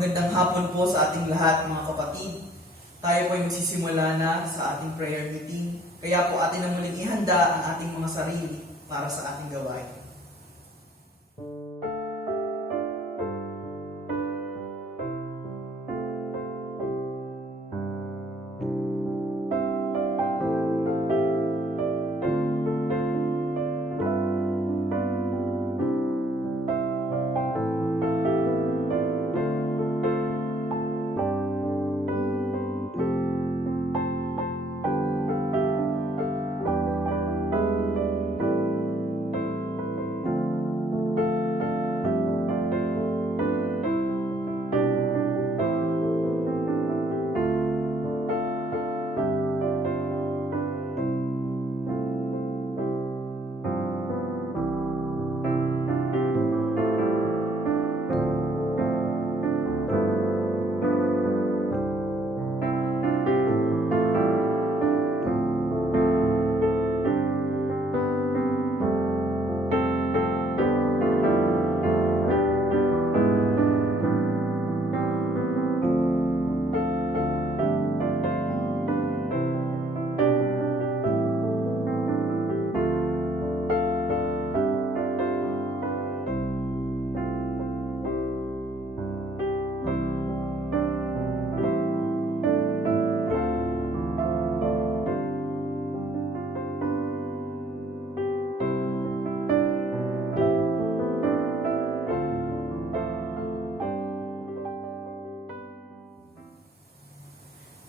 Magandang hapon po sa ating lahat mga kapatid. Tayo po ay magsisimula na sa ating prayer meeting. Kaya po atin na muling ihanda ang ating mga sarili para sa ating gawain.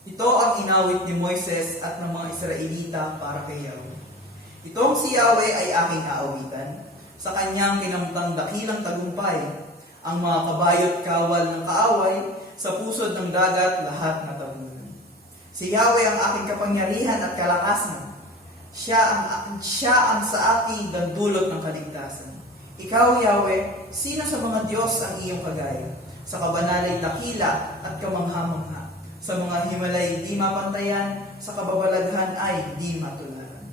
Ito ang inawit ni Moises at ng mga Israelita para kay Yahweh. Itong si Yahweh ay aking aawitan, sa kanyang kinamtang dakilang tagumpay, ang mga kabayo't kawal ng kaaway, sa pusod ng dagat lahat na tabunan. Si Yahweh ang aking kapangyarihan at kalakasan. Siya ang sa akin dandulot ng kaligtasan. Ikaw, Yahweh, sino sa mga Diyos ang iyong kagaya? Sa kabanalay dakila at kamangha-mangha. Sa mga himalay di mapantayan, sa kababalaghan ay di matularan.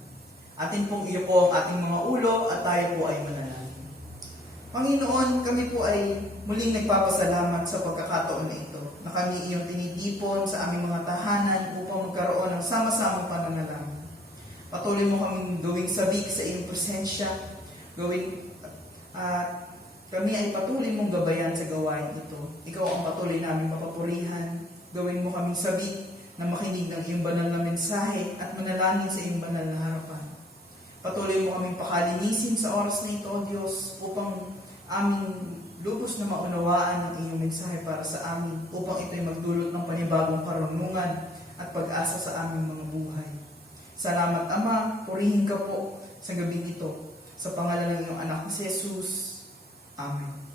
Atin pong iyo po ang ating mga ulo at tayo po ay manalangin. Panginoon, kami po ay muling nagpapasalamat sa pagkakataon na ito na kami iyong tinitipon sa aming mga tahanan upang magkaroon ng sama-samang pananalangin. Patuloy mo kaming gawing sabik sa iyong presensya, kami ay patuloy mong gabayan sa gawain ito. Ikaw ang patuloy namin mapapurihan. Gawin mo kaming sabik na makinig ng iyong banal na mensahe at manalangin sa iyong banal na harapan. Patuloy mo kaming pakalinisin sa oras na ito, O Diyos, upang aming lubos na maunawaan ang iyong mensahe para sa amin, upang ito'y magdulot ng panibagong karunungan at pag-asa sa aming mga buhay. Salamat, Ama, purihin ka po sa gabing ito. Sa pangalan ng iyong anak na si Jesus. Amen.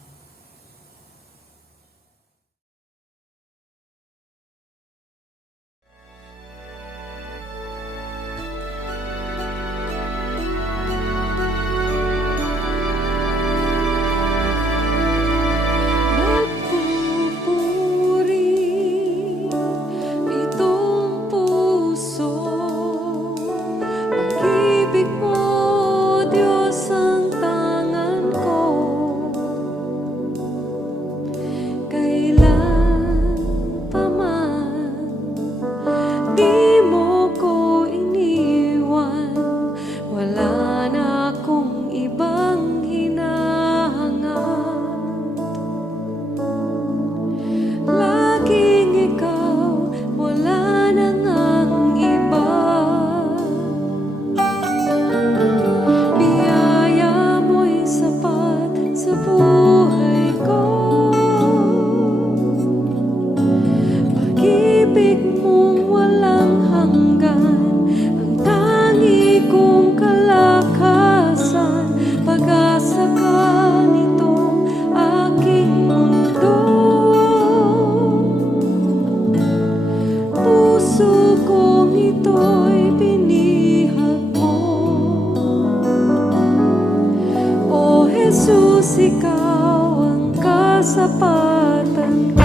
ikaw ang kasapatan ko.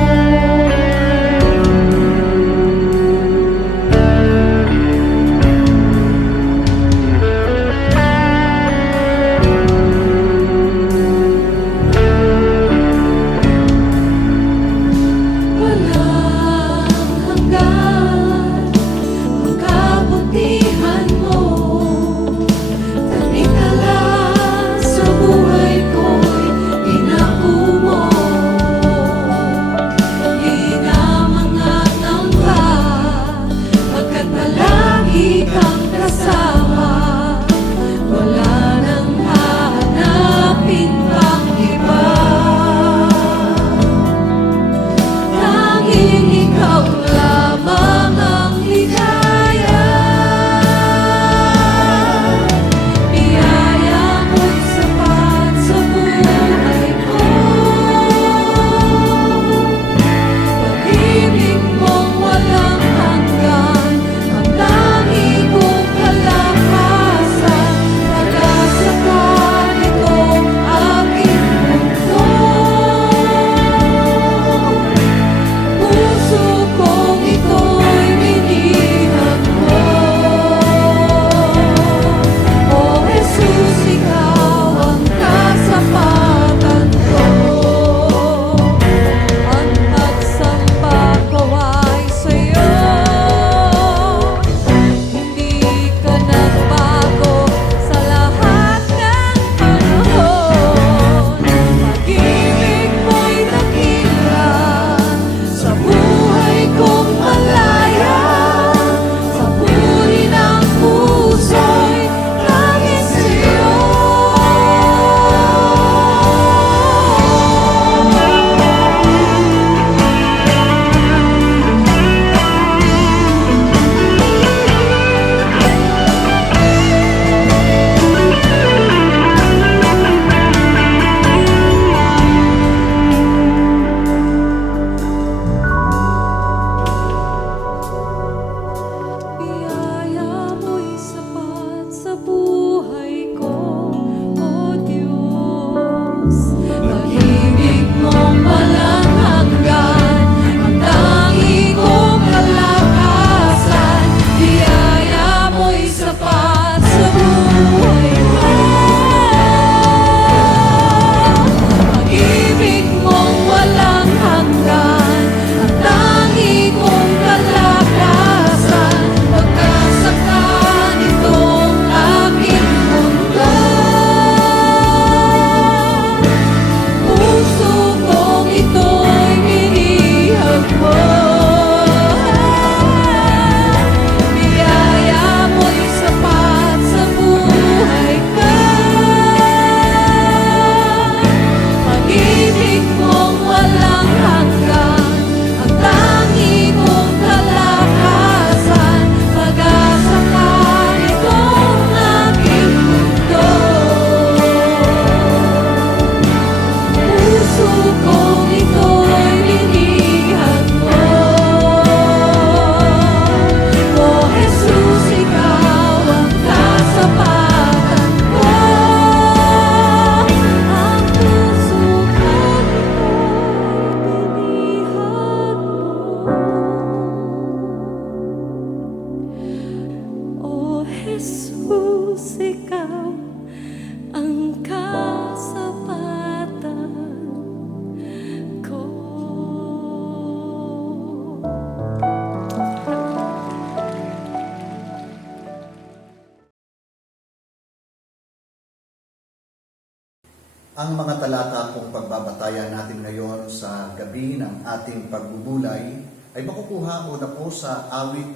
Ang mga talata pong pagbabatayan natin ngayon sa gabi ng ating pagbubulay ay makukuha una po sa Awit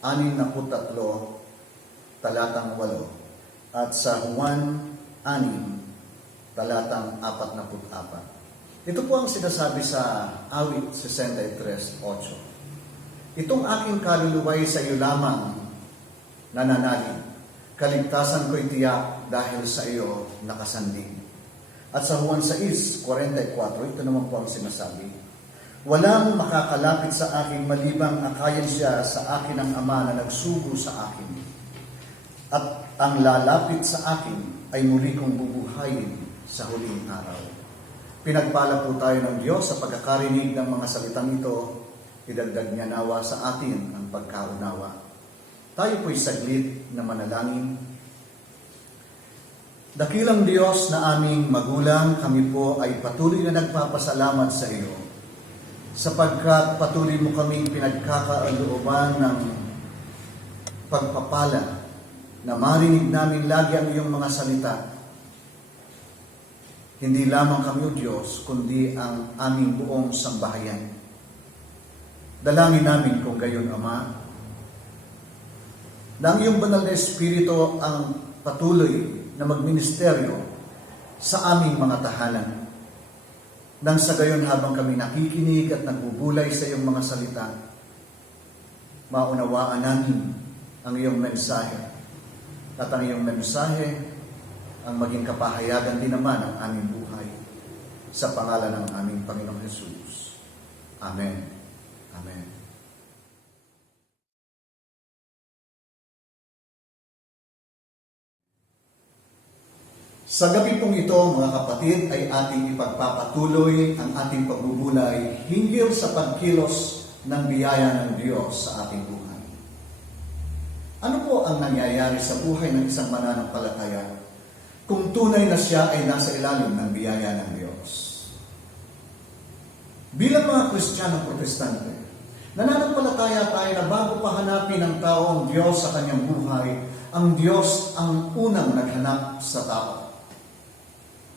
63, talatang 8 at sa Juan 6, talatang 44. Ito po ang sinasabi sa Awit 63:8. Itong aking kaluluway sa iyo lamang nananalig, kaligtasan ko'y tiyak dahil sa iyo nakasandig. At sa Juan 6:44, ito naman po ang sinasabi, walang makakalapit sa akin malibang akayin siya sa akin ng Ama na nagsugo sa akin. At ang lalapit sa akin ay muli kong bubuhayin sa huling araw. Pinagpala po tayo ng Diyos sa pagkakarinig ng mga salitang ito. Idagdag niya nawa sa atin ang pagkaunawa. Tayo po'y saglit na manalangin. Dakilang Diyos na aming magulang, kami po ay patuloy na nagpapasalamat sa iyo sapagkat patuloy mo kaming pinagkakaalooban ng pagpapala na marinig namin lagi ang iyong mga salita. Hindi lamang kami, O Diyos, kundi ang aming buong sambahayan. Dalangin namin kung gayon, Ama, na ang iyong banal na Espiritu ang patuloy na magministeryo sa aming mga tahanan. Nang sa gayon habang kami nakikinig at nagbubulay sa iyong mga salita, maunawaan namin ang iyong mensahe. At ang iyong mensahe ang maging kapahayagan din naman ng aming buhay. Sa pangalan ng aming Panginoong Jesus. Amen. Amen. Sa gabi pong ito, mga kapatid, ay ating ipagpapatuloy ang ating pagbubulay hinggil sa pagkilos ng biyaya ng Diyos sa ating buhay. Ano po ang nangyayari sa buhay ng isang mananampalataya kung tunay na siya ay nasa ilalim ng biyaya ng Diyos? Bilang mga Kristiyano Protestante, nananampalataya tayo na bago pa hanapin ng tao ang Diyos sa kanyang buhay, ang Diyos ang unang naghanap sa tao.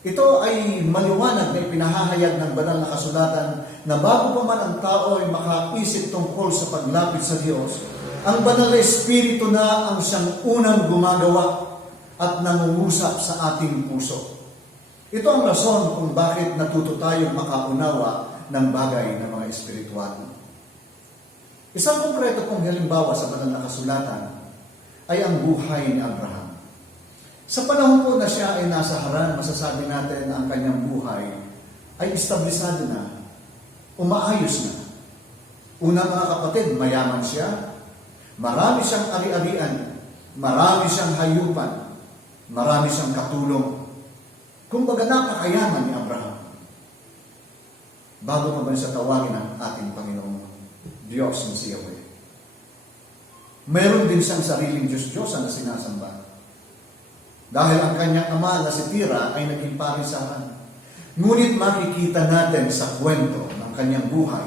Ito ay maliwanag na ipinahahayag ng banal na kasulatan na bago pa man ang tao ay makaisip tungkol sa paglapit sa Diyos, ang banal na Espiritu na ang siyang unang gumagawa at nangungusap sa ating puso. Ito ang rason kung bakit natuto tayong makaunawa ng bagay na mga espiritual. Isang konkreto pong halimbawa sa banal na kasulatan ay ang buhay ni Abraham. Sa panahon po na siya ay nasa Haran, masasabi natin na ang kanyang buhay ay establisado na, umaayos na. Una, mga kapatid, mayaman siya, marami siyang ari-arian, marami siyang hayupan, marami siyang katulong. Kumbaga napakayaman ni Abraham. Bago pa ba siya tawagin ang ating Panginoong Diyos ng Yahweh. Meron din siyang sariling Diyos-Diyosan na sinasamba. Dahil ang kanyang ama na si Tira ay naging parisahan. Ngunit makikita natin sa kwento ng kanyang buhay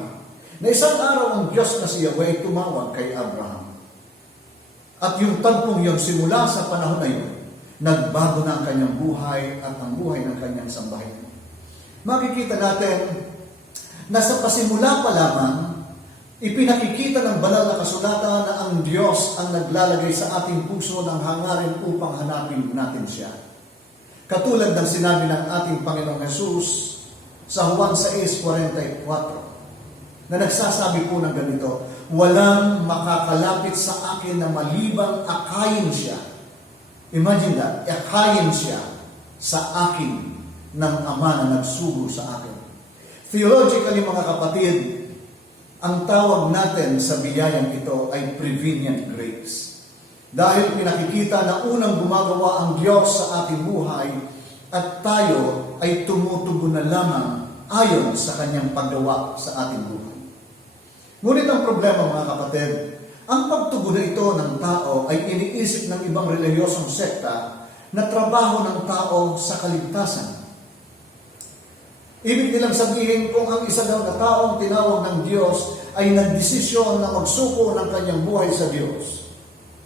na isang araw ang Diyos na si Yahweh ay tumawag kay Abraham. At yung tagpong yun, simula sa panahon na yun, nagbago na ang kanyang buhay at ang buhay ng kanyang sambahayan. Makikita natin na sa pasimula pa lamang, ipinakikita ng banal na kasulatan na ang Diyos ang naglalagay sa ating puso ng hangarin upang hanapin natin siya. Katulad ng sinabi ng ating Panginoong Jesus sa Juan 6:44 na nagsasabi po ng ganito, walang makakalapit sa akin na malibang akayin siya. Imagine that, akayin siya sa akin ng Ama na nagsugo sa akin. Theologically, mga kapatid, ang tawag natin sa biyayang ito ay prevenient grace. Dahil pinakikita na unang gumagawa ang Diyos sa ating buhay at tayo ay tumutubo na lamang ayon sa kanyang paggawa sa ating buhay. Ngunit ang problema, mga kapatid, ang pagtubo na ito ng tao ay iniisip ng ibang relihiyosong sekta na trabaho ng tao sa kaligtasan. Ibig nilang sabihin kung ang isa daw na taong tinawag ng Diyos ay nagdesisyon na magsuko ng kanyang buhay sa Diyos.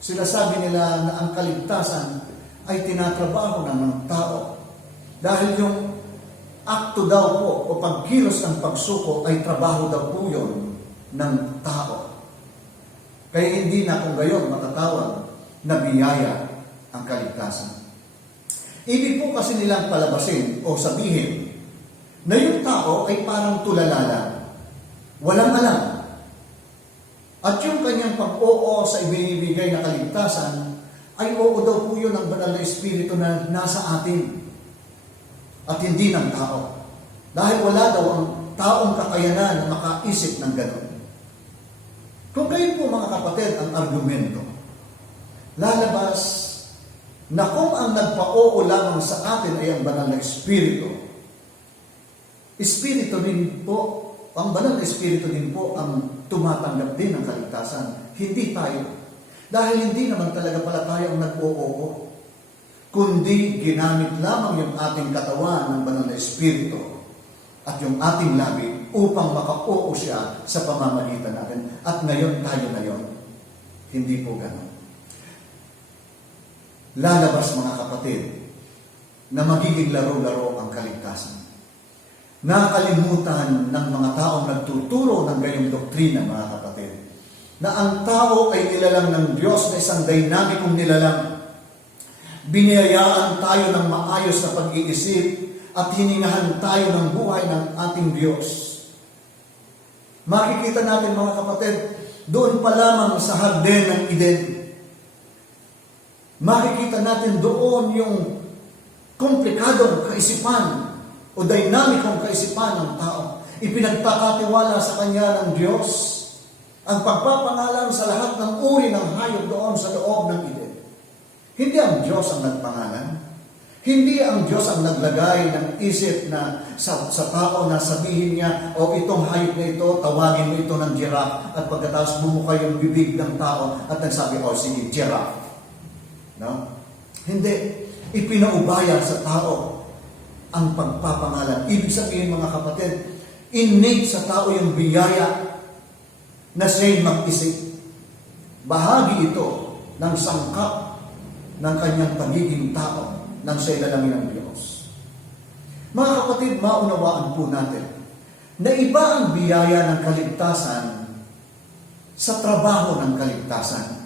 Sinasabi nila na ang kaligtasan ay tinatrabaho ng tao. Dahil yung akto daw po o pagkilos ng pagsuko ay trabaho daw po yun ng tao. Kaya hindi na kung gayon matatawag na biyaya ang kaligtasan. Ibig po kasi nilang palabasin o sabihin na yung tao ay parang tulala lang, walang alam. At yung kanyang pag-oo sa ibinibigay na kaligtasan ay oo daw po yun ang banal na espiritu na nasa atin at hindi ng tao. Dahil wala daw ang taong kakayanan na makaisip ng gano'n. Kung kayo po mga kapatid ang argumento, lalabas na kung ang nagpa-oo lamang sa atin ay ang banal na espiritu, espiritu din po, ang banal na espiritu din po ang tumatanggap din ng kaligtasan. Hindi tayo. Dahil hindi naman talaga pala tayo ang nag-oo, kundi ginamit lamang yung ating katawan ng banal na espiritu at yung ating labi upang maka-oo siya sa pamamagitan natin. At ngayon tayo na yun. Hindi po ganun. Lalabas mga kapatid na magiging laro-laro ang kaligtasan. Nakalimutan ng mga taong nagtuturo ng gayong doktrina, mga kapatid, na ang tao ay nilalang ng Diyos na isang dynamicong nilalang. Biniyayaan tayo ng maayos na pag-iisip at hiningahan tayo ng buhay ng ating Diyos. Makikita natin mga kapatid, doon pa lamang sa Harden ng Eden. Makikita natin doon yung komplikadong kaisipan o dynamikong kaisipan ng tao. Ipinagpakatiwala sa kanya ng Diyos ang pagpapangalan sa lahat ng uri ng hayop doon sa loob ng Eden. Hindi ang Diyos ang nagpangalan. Hindi ang Diyos ang naglagay ng isip na sa tao na sabihin niya, o itong hayop na ito, tawagin mo ito ng giraffe. At pagkatapos bumuka yung bibig ng tao at nagsabi, o sige, giraffe. No? Hindi. Ipinaubaya sa tao ang pagpapangalan. Ibig sabihin mga kapatid, innate sa tao yung biyaya na siya'y mag-isip. Bahagi ito ng sangkap ng kanyang pagiging tao nang siya'y lalangin ng Diyos. Mga kapatid, maunawaan po natin na iba ang biyaya ng kaligtasan sa trabaho ng kaligtasan.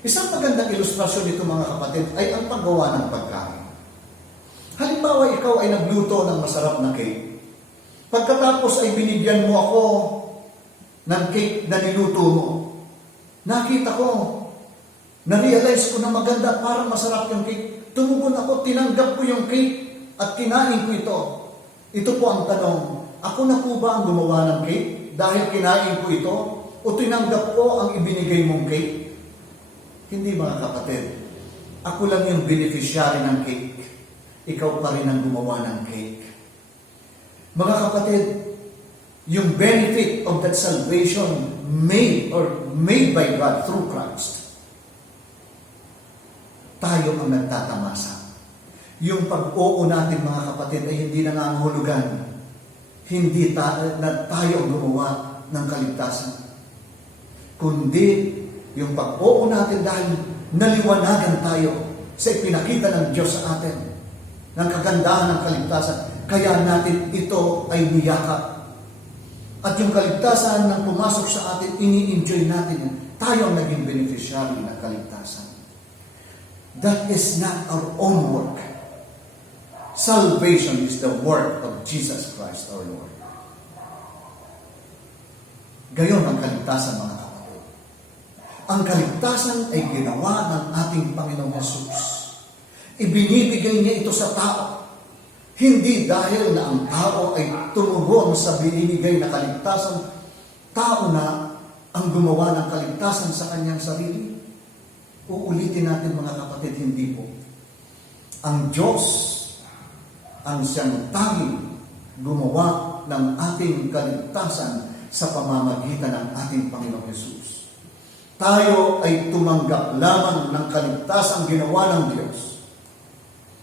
Isang magandang ilustrasyon nito mga kapatid ay ang paggawa ng pagkain. Halimbawa, ikaw ay nagluto ng masarap na cake. Pagkatapos ay binigyan mo ako ng cake na niluto mo. Nakita ko, na-realize ko na maganda, parang masarap yung cake. Tumugon ako, tinanggap ko yung cake at kinain ko ito. Ito po ang tanong, ako na po ba ang gumawa ng cake dahil kinain ko ito? O tinanggap ko ang ibinigay mong cake? Hindi mga kapatid. Ako lang yung beneficiary ng cake. Ikaw pa rin ang gumawa ng cake. Mga kapatid, yung benefit of that salvation made by God through Christ, tayo ang nagtatamasa. Yung pag-oo natin mga kapatid ay hindi nangangahulugan. Hindi na tayo ang gumawa ng kaligtasan. Kundi yung pag-oo natin dahil naliwanagan tayo sa ipinakita ng Diyos sa atin ng kagandahan ng kaligtasan. Kaya natin ito ay niyakap. At yung kaligtasan nang pumasok sa atin, ini-enjoy natin. Tayo ang naging beneficiary ng kaligtasan. That is not our own work. Salvation is the work of Jesus Christ our Lord. Gayon ang kaligtasan mga kapatid. Ang kaligtasan ay ginawa ng ating Panginoong Yesus. Ibinibigay niya ito sa tao. Hindi dahil na ang tao ay tumugon sa binibigay na kaligtasan, tao na ang gumawa ng kaligtasan sa kanyang sarili. Uulitin natin mga kapatid, hindi po. Ang Diyos ang siyang tanging gumawa ng ating kaligtasan sa pamamagitan ng ating Panginoong Yesus. Tayo ay tumanggap lamang ng kaligtasang ginawa ng Diyos.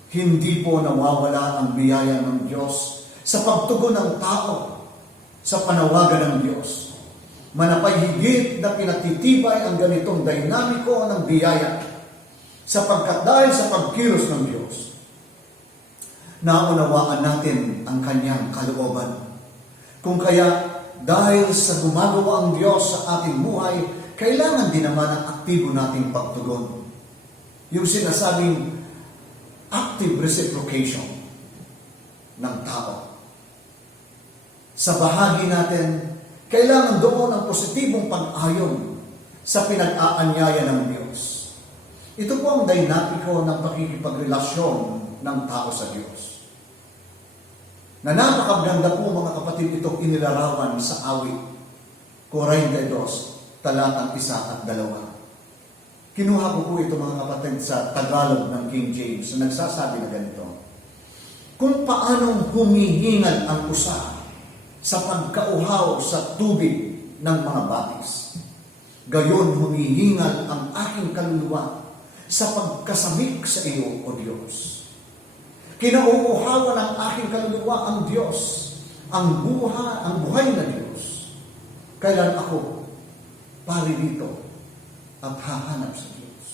Hindi po nawawala ang biyaya ng Diyos sa pagtugon ng tao sa panawagan ng Diyos. Manapay higit na pinatitibay ang ganitong dinamiko ng biyaya sapagkat dahil sa pagkilos ng Diyos, naunawaan natin ang kanyang kalooban. Kung kaya, dahil sa gumagawa ang Diyos sa ating buhay, kailangan din naman ang aktibo nating pagtugon. Yung sinasabing active reciprocation ng tao. Sa bahagi natin, kailangan doon ang positibong pag-ayon sa pinag-aanyaya ng Diyos. Ito po ang dinamiko ng pakikipagrelasyon ng tao sa Diyos. Na napakaganda po mga kapatid itong inilarawan sa awit 42, talatang 1 at 2. Kinuha ko po ito mga kapatid sa Tagalog ng King James na nagsasabi na ganito. Kung paanong humihingal ang usa sa pagkauhaw sa tubig ng mga batis, gayon humihingal ang aking kaluluwa sa pagkasamik sa iyo, O Diyos. Kinauuhawan ng aking kaluluwa ang Diyos, ang buhay na Diyos. Kailan ako paririto at hahanap sa Diyos.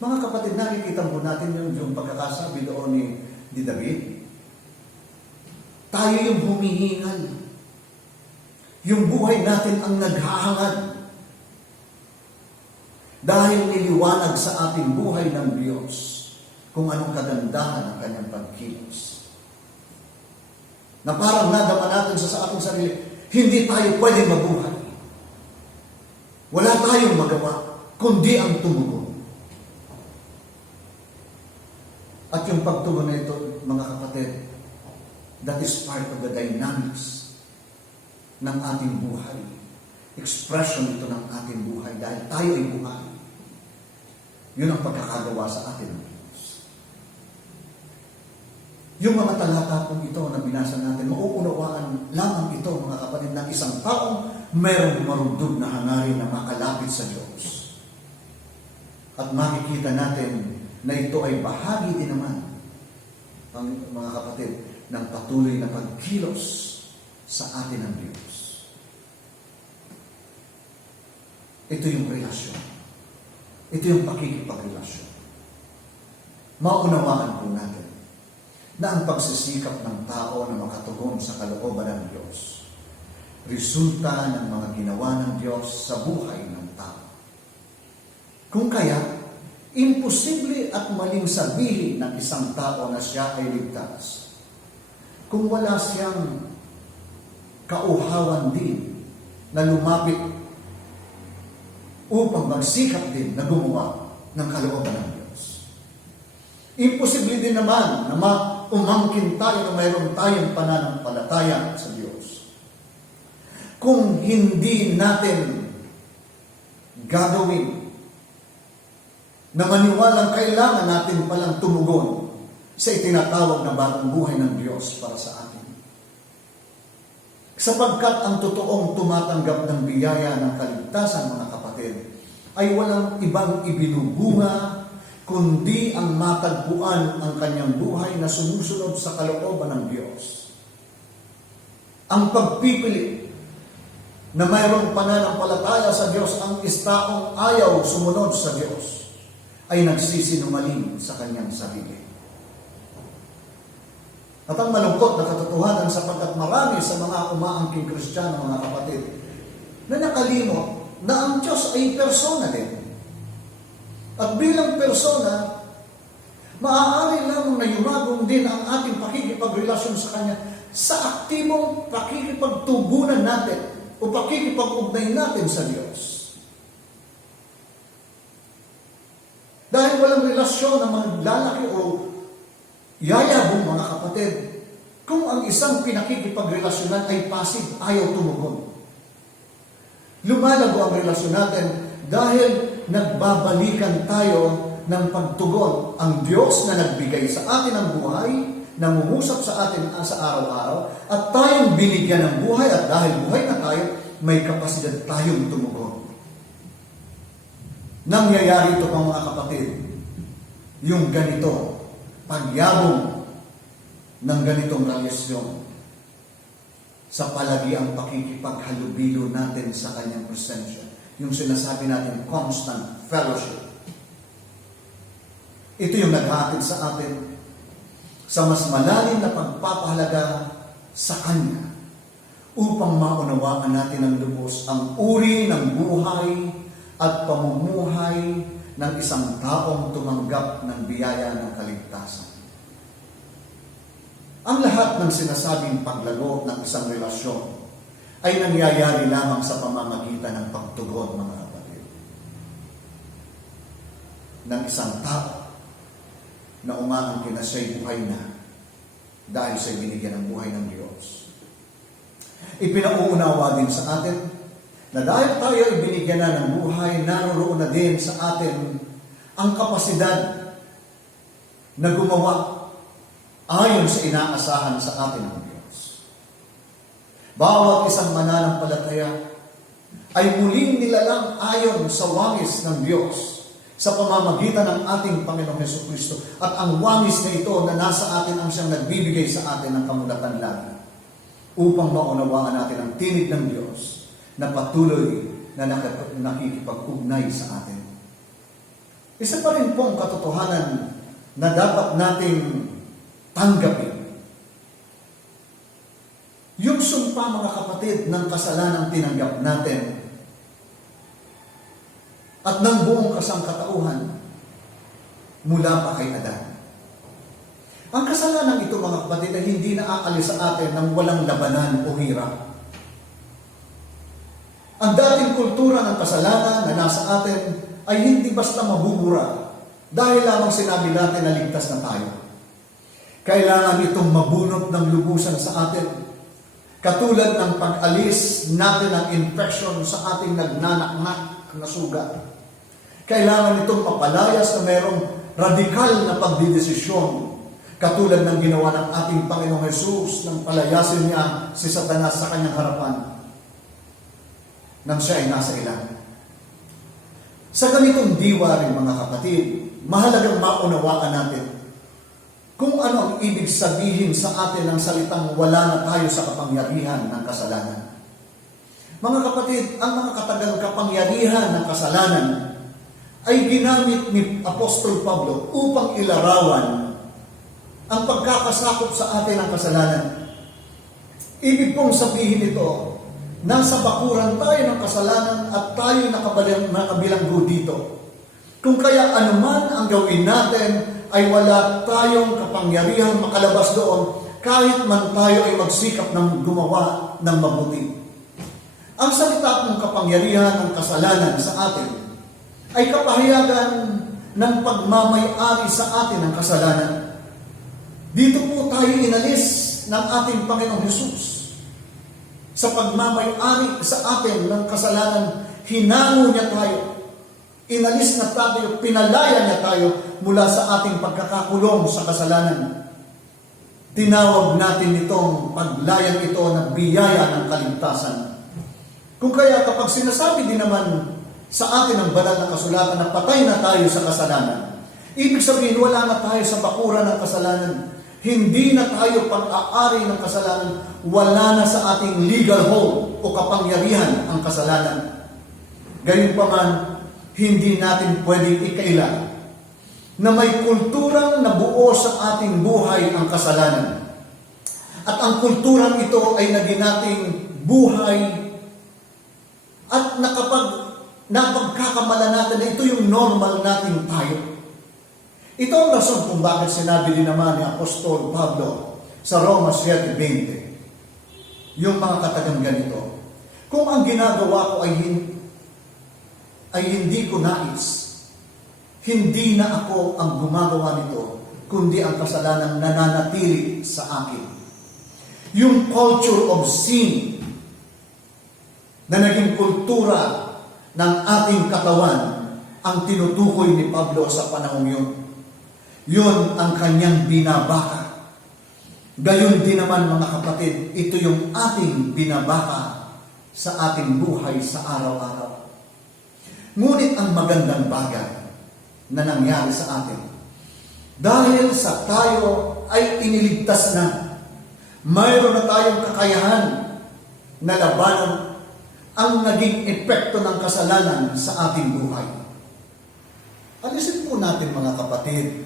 Mga kapatid, nakikita po natin yung pagkakasabi doon ni David. Tayo yung humihingal. Yung buhay natin ang naghahangad. Dahil niliwanag sa ating buhay ng Diyos kung anong kagandahan ng kanyang pagkilos. Na parang nadama natin sa ating sarili, hindi tayo pwede mabuhay. Wala tayong magawa, kundi ang tumugon. At yung pagtugon na ito, mga kapatid, that is part of the dynamics ng ating buhay. Expression ito ng ating buhay dahil tayo ay buhay. Yun ang pagkakagawa sa atin ng Diyos. Yung mga talata pong ito na binasa natin, mauunawaan lamang ito, mga kapatid, ng isang taong mayroong marundog na hangarin na makalapit sa Diyos. At makikita natin na ito ay bahagi din naman, mga kapatid, ng patuloy na pagkilos sa atin ng Diyos. Ito yung relasyon. Ito yung pakikipagrelasyon. Maunawaan po natin na ang pagsisikap ng tao na makatugon sa kalooban ng Diyos resulta ng mga ginawa ng Diyos sa buhay ng tao. Kung kaya, imposible at maling sabihin ng isang tao na siya ay ligtas kung wala siyang kauhawan din na lumapit upang magsikap din na gumawa ng kalooban ng Diyos. Imposible din naman na umangkin tayo na mayroon tayong pananampalataya sa Diyos kung hindi natin gagawin na maniwalang kailangan natin palang tumugon sa itinatawag na bagong buhay ng Diyos para sa atin. Sapagkat ang totoong tumatanggap ng biyaya ng kaligtasan, mga kapatid, ay walang ibang ibinubunga kundi ang matagpuan ang kanyang buhay na sumusunod sa kalooban ng Diyos. Ang pagpipili na mayroong pananampalataya sa Diyos ang istaong ayaw sumunod sa Diyos ay nagsisinungaling sa kanyang sarili. At ang malungkot na katotohanan sapagkat marami sa mga umaangking Kristiyano, mga kapatid, na nakalimot na ang Diyos ay persona din. At bilang persona, maaari lamang na yumagong din ang ating pakikipagrelasyon sa Kanya sa aktibong pakikipagtugunan natin o pakikipag-ugnay natin sa Diyos. Dahil walang relasyon na maglalaki o yayabong, mga kapatid, kung ang isang pinakikipagrelasyonan ay passive, ayaw tumugon. Lumalago ang relasyon natin dahil nagbabalikan tayo ng pagtugon. Ang Diyos na nagbigay sa atin ng buhay, nangungusap sa atin sa araw-araw, at tayong binigyan ng buhay, at dahil buhay na tayo, may kapasidad tayong tumugon. Nangyayari ito, mga kapatid, yung ganito, pagyabong ng ganitong relasyon sa palagiang pakikipaghalubilo natin sa kanyang presensya. Yung sinasabi natin, constant fellowship. Ito yung naghatid sa atin sa mas malalim na pagpapahalaga sa Kanya upang maunawaan natin ng lubos ang uri ng buhay at pamumuhay ng isang taong tumanggap ng biyaya ng kaligtasan. Ang lahat ng sinasabing paglago ng isang relasyon ay nangyayari lamang sa pamamagitan ng pagtugon, mga kapatid, ng isang tao na umaangkin na siya'y buhay na dahil siya'y binigyan ng buhay ng Diyos. Ipinauunawa din sa atin na dahil tayo ay binigyan na ng buhay, naroroon na din sa atin ang kapasidad na gumawa ayon sa inaasahan sa atin ng Diyos. Bawat isang mananampalataya ay muling nilalang ayon sa wangis ng Diyos sa pamamagitan ng ating Panginoong Hesukristo. At ang wangis na ito na nasa atin ang siyang nagbibigay sa atin ng kamulatan lagi upang maunawaan natin ang tinig ng Diyos na patuloy na nakikipag-ugnay sa atin. Isa pa rin pong katotohanan na dapat nating tanggapin. Yung sumpa, mga kapatid, ng kasalanang tinanggap natin at ng buong kasangkatauhan mula pa kay Adan. Ang kasalanan ito, mga kapatid, ay hindi naaalis sa atin ng walang labanan o hirap. Ang dating kultura ng kasalanan na nasa atin ay hindi basta mabubura dahil lamang sinabi natin na ligtas na tayo. Kailangan itong mabunot ng lubusan sa atin. Katulad ng pag-alis natin ng infection sa ating nagnanaknak na sugat. Kailangan itong mapalayas na mayroong radikal na pagdidesisyon. Katulad ng ginawa ng ating Panginoong Hesus nang palayasin niya si Satanas sa kanyang harapan nang siya ay nasa ilang. Sa ganitong diwa rin, mga kapatid, mahalagang maunawaan natin kung ano ang ibig sabihin sa atin ng salitang wala na tayo sa kapangyarihan ng kasalanan. Mga kapatid, ang mga katagang kapangyarihan ng kasalanan ay ginamit ni Apostol Pablo upang ilarawan ang pagkakasakop sa atin ng kasalanan. Ibig pong sabihin ito, nasa bakuran tayo ng kasalanan at tayo nakabilanggo dito. Kung kaya anuman ang gawin natin, ay wala tayong kapangyarihan makalabas doon kahit man tayo ay magsikap ng gumawa ng mabuti. Ang salita ng kapangyarihan ng kasalanan sa atin ay kapahayagan ng pagmamay-ari sa atin ng kasalanan. Dito po tayo inalis ng ating Panginoong Hesus. Sa pagmamay-ari sa atin ng kasalanan, hinango niya tayo. Inalis na tayo, pinalaya niya tayo mula sa ating pagkakakulong sa kasalanan. Tinawag natin itong paglayang ito na biyaya ng kaligtasan. Kung kaya kapag sinasabi din naman sa atin ang banal na kasulatan na patay na tayo sa kasalanan, ibig sabihin wala na tayo sa bakuran ng kasalanan. Hindi na tayo pag-aari ng kasalanan. Wala na sa ating legal hold o kapangyarihan ang kasalanan. Gayunpaman, hindi natin pwedeng ikaila na may kulturang nabuo sa ating buhay ang kasalanan. At ang kulturang ito ay naging nating buhay at napagkakamala natin na ito yung normal nating tayo. Ito ang rason kung bakit sinabi din naman ni Apostol Pablo sa Roma 7:20, yung mga katagang ganito, kung ang ginagawa ko ay hindi ko nais, hindi na ako ang gumagawa nito, kundi ang kasalanang nananatili sa akin. Yung culture of sin na naging kultura ng ating katawan ang tinutukoy ni Pablo sa panahong yun. Yun ang kanyang binabaka. Gayon din naman, mga kapatid, ito yung ating binabaka sa ating buhay sa araw-araw. Ngunit ang magandang bagay na nangyari sa atin, dahil sa tayo ay iniligtas na, mayroon na tayong kakayahan na labanan ang naging epekto ng kasalanan sa ating buhay. Alisin po natin, mga kapatid,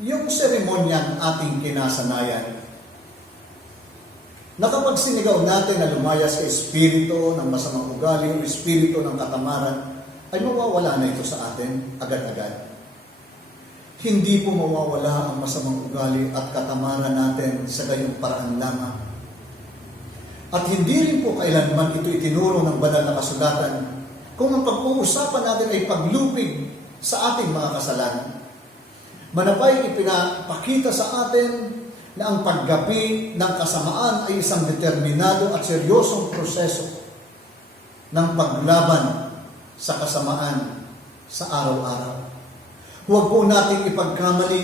yung seremonyang ating kinasanayan, na kapag sinigaw natin na lumayas sa espiritu ng masamang ugali o espiritu ng katamaran, ay mawawala na ito sa atin agad-agad. Hindi po mawawala ang masamang ugali at katamaran natin sa gayong paraan lamang. At hindi rin po kailanman ito itinuro ng banal na kasulatan kung ang pag-uusapan natin ay paglupig sa ating mga kasalanan. Manapay ipinapakita sa atin na ang paggapi ng kasamaan ay isang determinado at seryosong proseso ng paglaban sa kasamaan sa araw-araw. Huwag po nating ipagkamali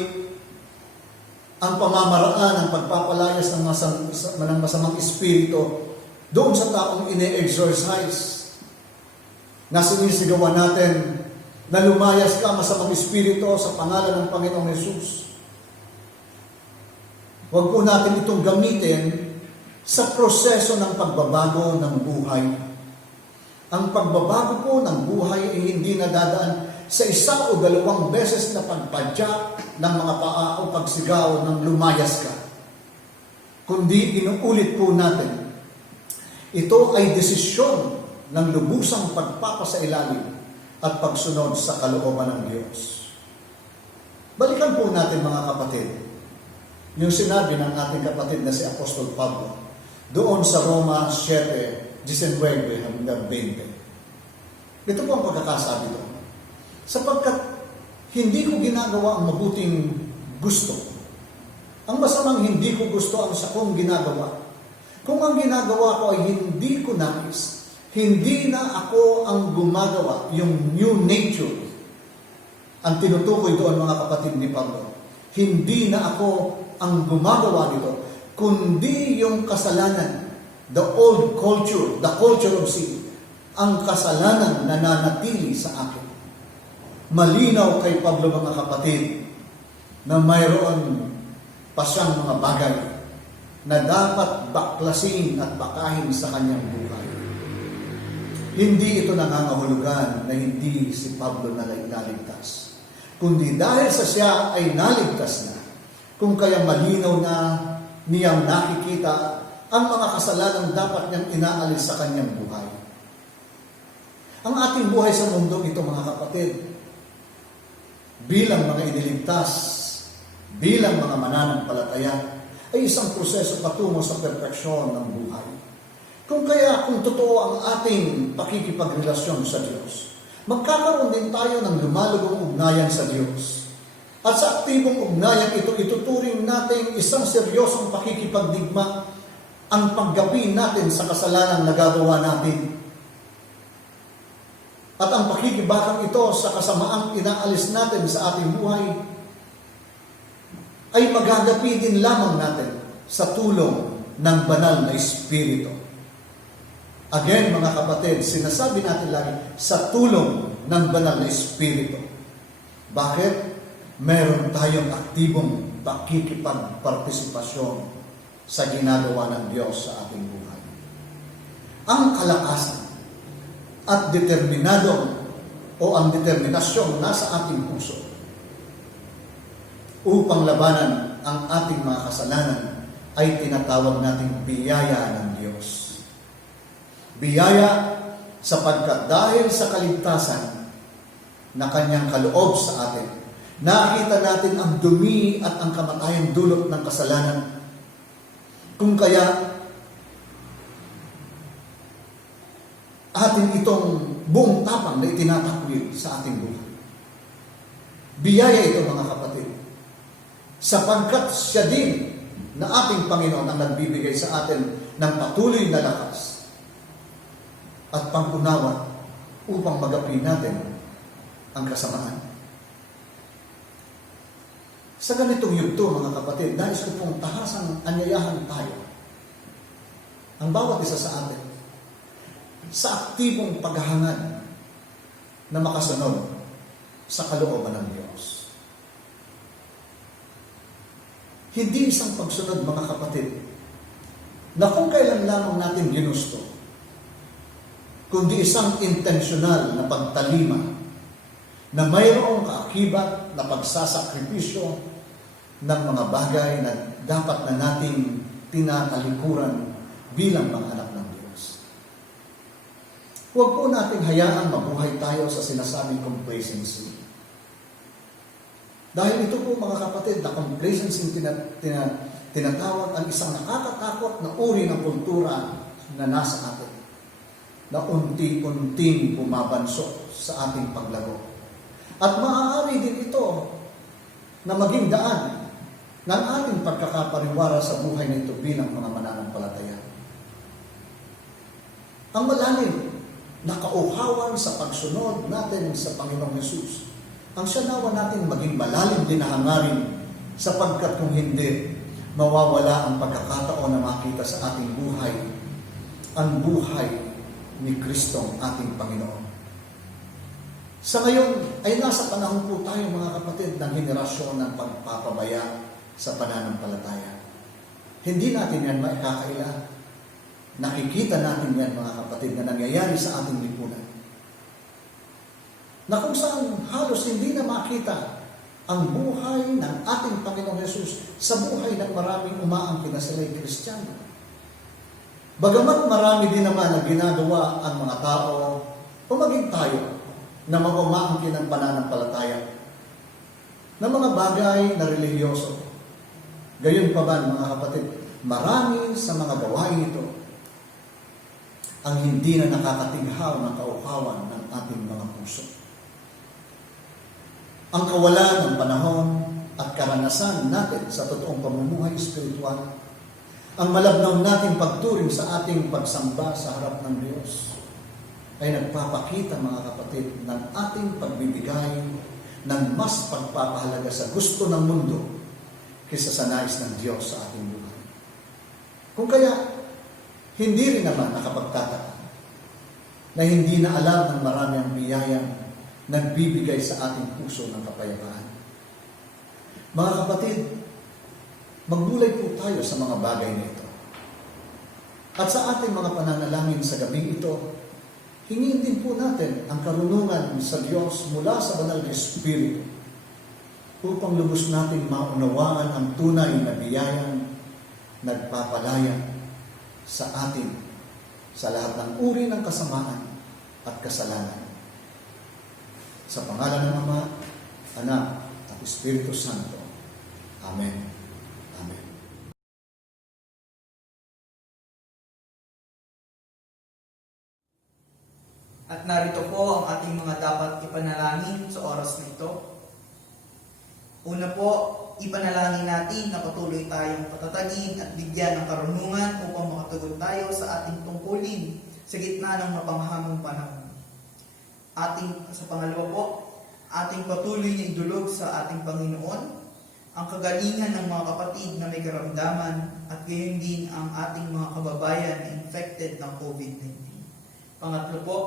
ang pamamaraan ng pagpapalayas ng masamang espiritu doon sa taong ine-exercise na sinisigawan natin na lumayas ka masamang espiritu sa pangalan ng Panginoong Hesus. Huwag po natin itong gamitin sa proseso ng pagbabago ng buhay. Ang pagbabago po ng buhay ay hindi nadadaan sa isa o dalawang beses na pagpadya ng mga paa o pagsigaw ng lumayas ka. Kundi inuulit po natin. Ito ay desisyon ng lubusang pagpapasailalim at pagsunod sa kalooban ng Diyos. Balikan po natin mga kapatid, yung sinabi ng ating kapatid na si Apostol Pablo, doon sa Roma 7:19 hanggang 20. Ito po ang pagkakasabi doon. Sapagkat hindi ko ginagawa ang mabuting gusto. Ang masamang hindi ko gusto ang sa kong ginagawa. Kung ang ginagawa ko ay hindi ko nais, hindi na ako ang gumagawa, yung new nature. Ang tinutukoy doon mga kapatid ni Pablo, hindi na ako ang gumagawa nito, kundi yung kasalanan, the old culture, the culture of sin, ang kasalanan na nanatili sa akin. Malinaw kay Pablo mga kapatid na mayroon pa siyang mga bagay na dapat baklasin at bakahin sa kanyang buhay. Hindi ito nangangahulugan na hindi si Pablo naligtas, kundi dahil sa siya ay naligtas na, kung kaya malinaw na niyang nakikita ang mga kasalanang dapat niyang inaalis sa kanyang buhay. Ang ating buhay sa mundong ito mga kapatid, bilang mga iniligtas, bilang mga mananampalataya, ay isang proseso patungo sa perfeksyon ng buhay. Kung totoo ang ating pakikipagrelasyon sa Diyos, magkakaroon din tayo ng lumalugong ugnayan sa Diyos. At sa aktibong ugnayan ito, ituturing natin isang seryosong pakikipagdigma ang paggapi natin sa kasalanang nagagawa natin. At ang pakikibakang ito sa kasamaang inaalis natin sa ating buhay ay magagapi din lamang natin sa tulong ng banal na Espiritu. Again, mga kapatid, sinasabi natin lagi, sa tulong ng banal na Espiritu. Bakit? Meron tayong aktibong pakikipagpartisipasyon sa ginagawa ng Diyos sa ating buhay. Ang kalakasan at ang determinasyong nasa ating puso upang labanan ang ating mga kasalanan ay tinatawag nating biyaya ng Diyos. Biyaya sapagkat dahil sa kaligtasan na kanyang kaloob sa atin, nakita natin ang dumi at ang kamatayan dulot ng kasalanan. Kung kaya atin itong buong tapang na itinatakwil sa ating buhay. Biyaya ito mga kapatid, sapagkat siya din na ating Panginoon ang nagbibigay sa atin ng patuloy na lakas at pang-unawa upang magapi natin ang kasamaan. Sa ganitong yugto mga kapatid, nais ko pong tahasang anyayahan tayo, ang bawat isa sa atin, sa aktibong paghahangad na makasunod sa kalooban ng Diyos. Hindi isang pagsunod mga kapatid na kung kailan lamang natin ginusto, kundi isang intensyonal na pagtalima na mayroong kaakibat na pagsasakripisyo ng mga bagay na dapat na nating tinatalikuran bilang mga anak ng Diyos. Huwag po nating hayaang mabuhay tayo sa sinasabing complacency. Dahil ito po mga kapatid, na complacency tinatawag ang isang nakakatakot na uri ng kultura na nasa atin, na unti-unting bumabansok sa ating paglago. At maaari din ito na maging daan ng ating pagkakapariwara sa buhay na ito bilang mga mananampalataya. Ang malalim na kauhawan sa pagsunod natin sa Panginoong Hesus, ang siya nawa natin maging malalim din na hangarin, sapagkat kung hindi, mawawala ang pagkakataon na makita sa ating buhay ang buhay ni Kristong ating Panginoon. Sa ngayon ay nasa panahon po tayo mga kapatid ng henerasyon ng pagpapabaya sa pananampalataya. Hindi natin yan maikakaila. Nakikita natin yan mga kapatid na nangyayari sa ating lipunan. Na kung saan halos hindi na makita ang buhay ng ating Panginoong Hesus sa buhay ng maraming umaangkin na sila'y Kristiyano. Bagamat marami din naman na ginagawa ang mga tao o maging tayo na mga umaangkin ng pananampalataya na mga bagay na relihiyoso. Gayon pa ba mga kapatid, marami sa mga gawain ito ang hindi na nakakatighaw ng kauhawan ng ating mga puso. Ang kawalan ng panahon at karanasan natin sa totoong pamumuhay espiritual, ang malabnaw nating pagturing sa ating pagsamba sa harap ng Diyos, ay nagpapakita mga kapatid ng ating pagbibigay ng mas pagpapahalaga sa gusto ng mundo kaysa sa nais ng Diyos sa ating buhay. Kung kaya, hindi rin naman nakapagtataka na hindi na alam ng marami ang biyayang nagbibigay sa ating puso ng kapayapaan. Mga kapatid, magbulay po tayo sa mga bagay na ito. At sa ating mga pananalangin sa gabing ito, hingin din po natin ang karunungan sa Diyos mula sa banal na Espiritu upang lubos natin maunawaan ang tunay na biyayang nagpapalaya sa atin sa lahat ng uri ng kasamaan at kasalanan. Sa pangalan ng Ama, Anak, at Espiritu Santo. Amen. Amen. At narito po ang ating mga dapat ipanalangin sa oras na ito. Una po, ipanalangin natin na patuloy tayong patatagin at bigyan ng karunungan upang makatugon tayo sa ating tungkulin sa gitna ng mapanghamong panahon. Sa pangalawa po, ating patuloy na idulog sa ating Panginoon ang kagalingan ng mga kapatid na may karamdaman at gayon din ang ating mga kababayan na infected ng COVID-19. Pangatlo po,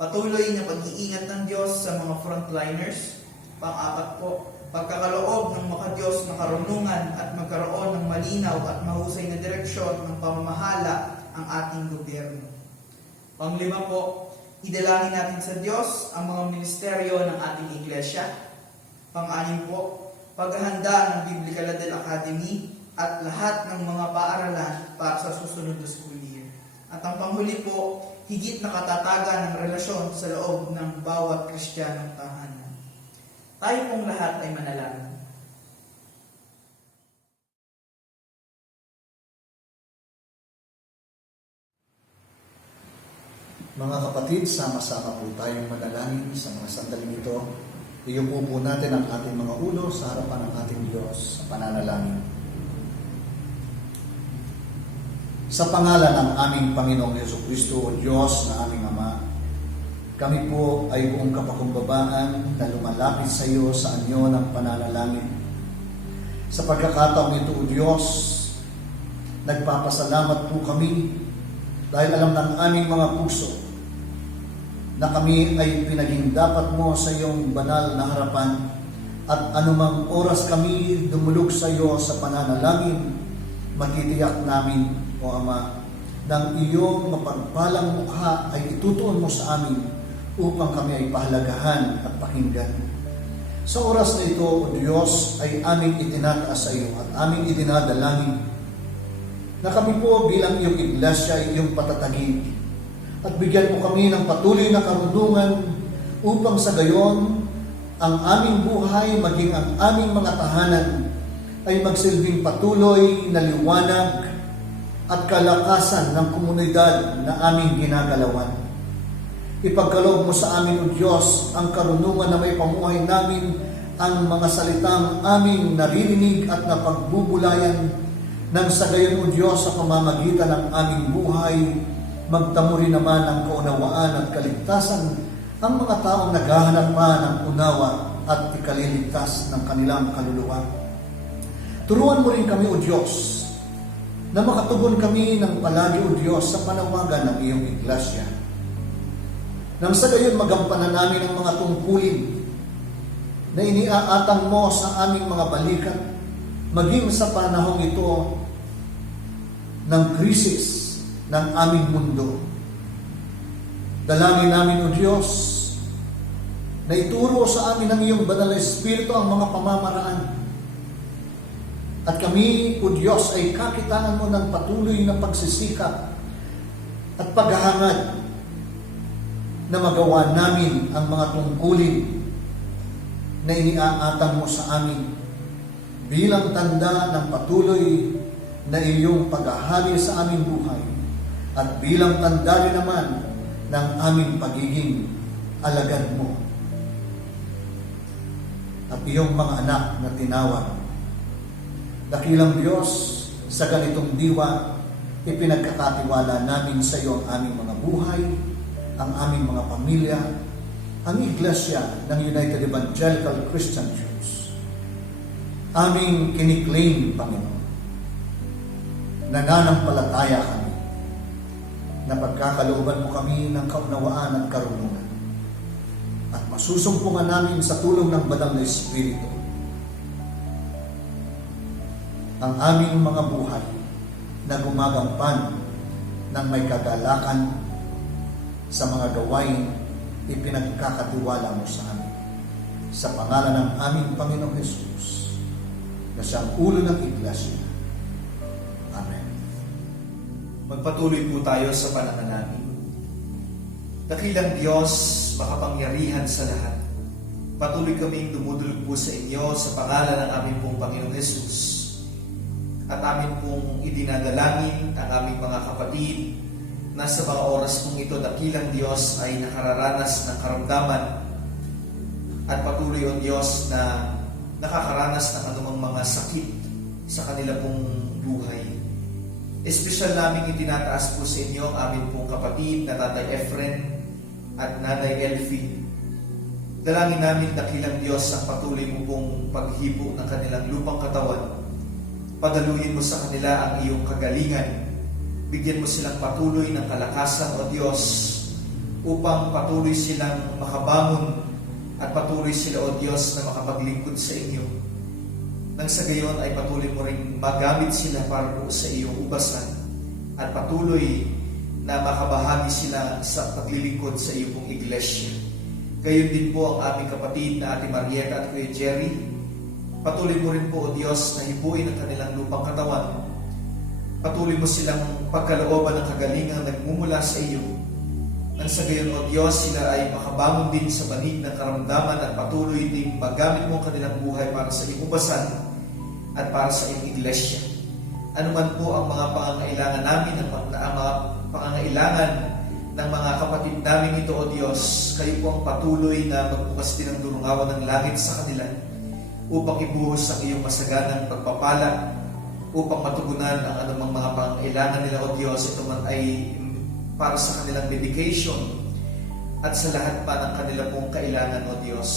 patuloy na pag-iingat ng Diyos sa mga frontliners. Pang-apat po, pagkakaloob ng makadiyos na karunungan at magkaroon ng malinaw at mahusay na direksyon ng pamamahala ang ating gobyerno. Panglima po, idalangin natin sa Diyos ang mga ministeryo ng ating iglesia. Pang-anim po, paghahanda ng Biblical Adel Academy at lahat ng mga paaralan para sa susunod na school year. At ang panghuli po, higit na katatagan ng relasyon sa loob ng bawat Kristiyanong tahanan. Tayo pong lahat ay manalangin. Mga kapatid, sama-sama po tayong manalangin sa mga sandaling ito. Iyupo po natin ang ating mga ulo sa harapan ng ating Diyos sa pananalangin. Sa pangalan ng aming Panginoong Jesucristo, O Diyos na aming Ama, kami po ay buong kapakumbabaan na lumalapit sa iyo sa anyo ng pananalangin. Sa pagkakataong ito, O Diyos, nagpapasalamat po kami dahil alam ng aming mga puso na kami ay pinaging dapat mo sa iyong banal na harapan at anumang oras kami dumulog sa iyo sa pananalangin, matitiyak namin, O Ama, ng iyong mapagpalang mukha ay itutuon mo sa amin upang kami ay pahalagahan at pakinggan. Sa oras na ito, O Diyos, ay aming itinataas sa iyo at aming idinadalangin na kami po bilang iyong iglesia ay iyong patatagin at bigyan mo kami ng patuloy na karunungan upang sa gayon ang aming buhay maging ang aming mga tahanan ay magsilbing patuloy na liwanag at kalakasan ng komunidad na aming ginagalawan. Ipagkaloob mo sa amin, O Diyos, ang karunungan na may pamuhay namin ang mga salitang aming naririnig at napagbubulayan nang sa gayon, O Diyos, sa pamamagitan ng aming buhay, magtamo rin naman ng kaunawaan at kaligtasan ang mga taong naghahanap pa ng unawa at ikaliligtas ng kanilang kaluluwa. Turuan mo rin kami, O Diyos, na makatugon kami ng palagi, O Diyos, sa panawagan ng iyong iglesia. Nang sa gayon magampanan namin ang mga tungkulin na iniaatang mo sa aming mga balikat, maging sa panahong ito ng krisis ng aming mundo. Dalangin namin, O Diyos, na ituro sa amin ng iyong banal na Espiritu ang mga pamamaraan. At kami, O Diyos, ay kakitaan mo ng patuloy na pagsisikap at paghahangad na magawa namin ang mga tungkulin na iniaatang mo sa amin bilang tanda ng patuloy na iyong paghahari sa aming buhay at bilang tanda rin naman ng aming pagiging alagad mo at iyong mga anak na tinawag. Dakilang Diyos, sa ganitong diwa, ipinagkakatiwala namin sa iyo ang aming mga buhay, ang aming mga pamilya, ang iglesia ng United Evangelical Christian Church. Aming kiniklaim, Panginoon, nananampalataya kami na pagkakalooban mo kami ng kaunawaan at karunungan at masusumpungan namin sa tulong ng Banal na Espiritu ang aming mga buhay na gumagampan ng may kagalakan sa mga gawain ipinagkakatiwala mo sa amin. Sa pangalan ng aming Panginoong Jesus, na siyang ulo ng iglesia. Amen. Magpatuloy po tayo sa pananalangin. Dakilang Diyos, makapangyarihan sa lahat, patuloy kaming dumudulog po sa inyo sa pangalan ng aming pong Panginoong Jesus. At amin pong idinadalangin ang aming mga kapatid na sa mga oras pong ito, dakilang Diyos ay nakararanas ng karamdaman at patuloy o Diyos na nakakaranas ng anumang mga sakit sa kanila pong buhay. Espesyal namin itinataas po sa inyo ang aming pong kapatid na Tatay Efren at Nanay Elfie. Dalangin namin, dakilang Diyos, ang patuloy mo pong paghipo ng kanilang lupang katawan. Padaluyin mo sa kanila ang iyong kagalingan. Bigyan mo silang patuloy ng kalakasan, O Diyos, upang patuloy silang makabangon at patuloy sila, O Diyos, na makapaglingkod sa inyo. Nang sa gayon ay patuloy mo rin magamit sila para po sa iyong ubasan at patuloy na makabahagi sila sa paglilingkod sa iyong pong iglesia. Gayon din po ang aming kapatid na Ate Marieta at Kuya Jerry. Patuloy mo rin po, O Diyos, na hibuin ang kanilang lupang katawan. Patuloy mo silang pagkalooban ng kagalingan nagmumula sa iyo. Nang sa gayon, O Diyos, sila ay makabangon din sa banig ng karamdaman at patuloy din magamit mo ang kanilang buhay para sa iyong ubasan at para sa iyong iglesia. Ano man po ang mga pangangailangan namin, ang mga pangangailangan ng mga kapatid namin ito, O Diyos, kayo po ang patuloy na magbukas din ang durungawan ng langit sa kanila upang ibuhos ang iyong masaganang pagpapala, upang matugunan ang anumang mga pangangailangan nila, O Diyos. Ito man ay para sa kanilang medication at sa lahat pa ng kanila pong kailangan, O Diyos.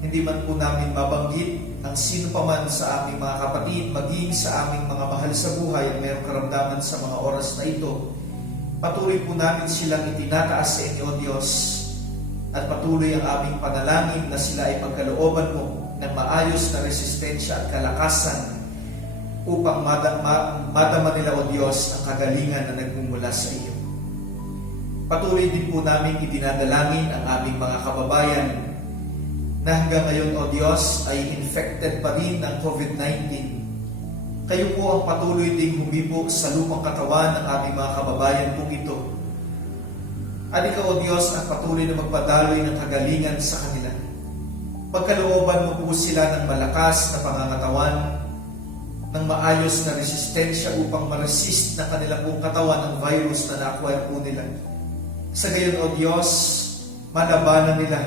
Hindi man po namin mabanggit ang sino pa man sa aming mga kapatid, maging sa aming mga mahal sa buhay at mayroong karamdaman sa mga oras na ito. Patuloy po namin silang itinataas sa inyo, O Diyos, at patuloy ang aming panalangin na sila ay pagkalooban mo ng maayos na resistensya at kalakasan upang madama nila, O Diyos, ang kagalingan na nagmumula sa iyo. Patuloy din po namin idinadalangin ang aming mga kababayan na hanggang ngayon, O Diyos, ay infected pa rin ng COVID-19. Kayo po ang patuloy ding humipo sa lupang katawan ng aming mga kababayan pong ito. At ikaw, O Diyos, ang patuloy na magpadaloy ng kagalingan sa kanila. Pagkalooban mo po sila ng malakas na pangangatawan, ng maayos na resistensya upang ma-resist ng kanila pong katawan ang virus na na-acquire po nila. Sa gayon, O Diyos, malabanan nila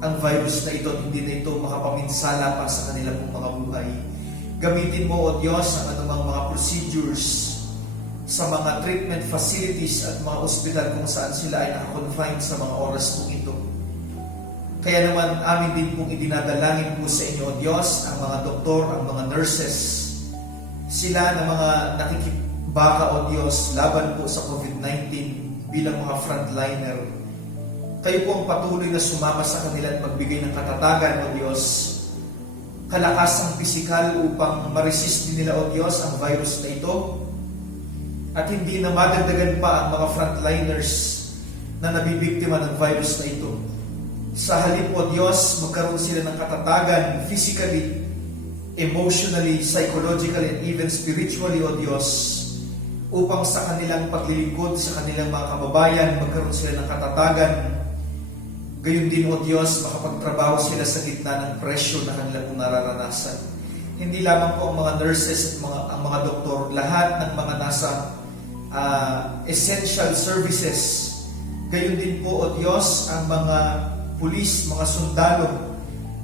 ang virus na ito at hindi na ito makapaminsala pa sa kanila pong mga buhay. Gamitin mo, O Diyos, ang anumang mga procedures sa mga treatment facilities at mga ospital kung saan sila ay nakakonfined sa mga oras pong ito. Kaya naman amin din pong idinadalangin po sa inyo, O Diyos, ang mga doktor, ang mga nurses, sila na mga nakikibaka, O Diyos, laban po sa COVID-19 bilang mga frontliner. Kayo po ang patuloy na sumama sa kanila at magbigay ng katatagan, O Diyos, kalakasang pisikal upang ma-resist din nila, O Diyos, ang virus na ito at hindi na madagdagan pa ang mga frontliners na nabibiktima ng virus na ito. Sa halip, O Diyos, magkaroon sila ng katatagan physically, emotionally, psychologically, and even spiritually, O Diyos, upang sa kanilang paglilingkod sa kanilang mga kababayan, magkaroon sila ng katatagan. Gayon din, O Diyos, makapagtrabaho sila sa gitna ng presyo na kanila pong nararanasan. Hindi lamang po ang mga nurses at ang mga doktor, lahat ng mga nasa essential services. Gayon din po, O Diyos, ang mga pulis, mga sundalo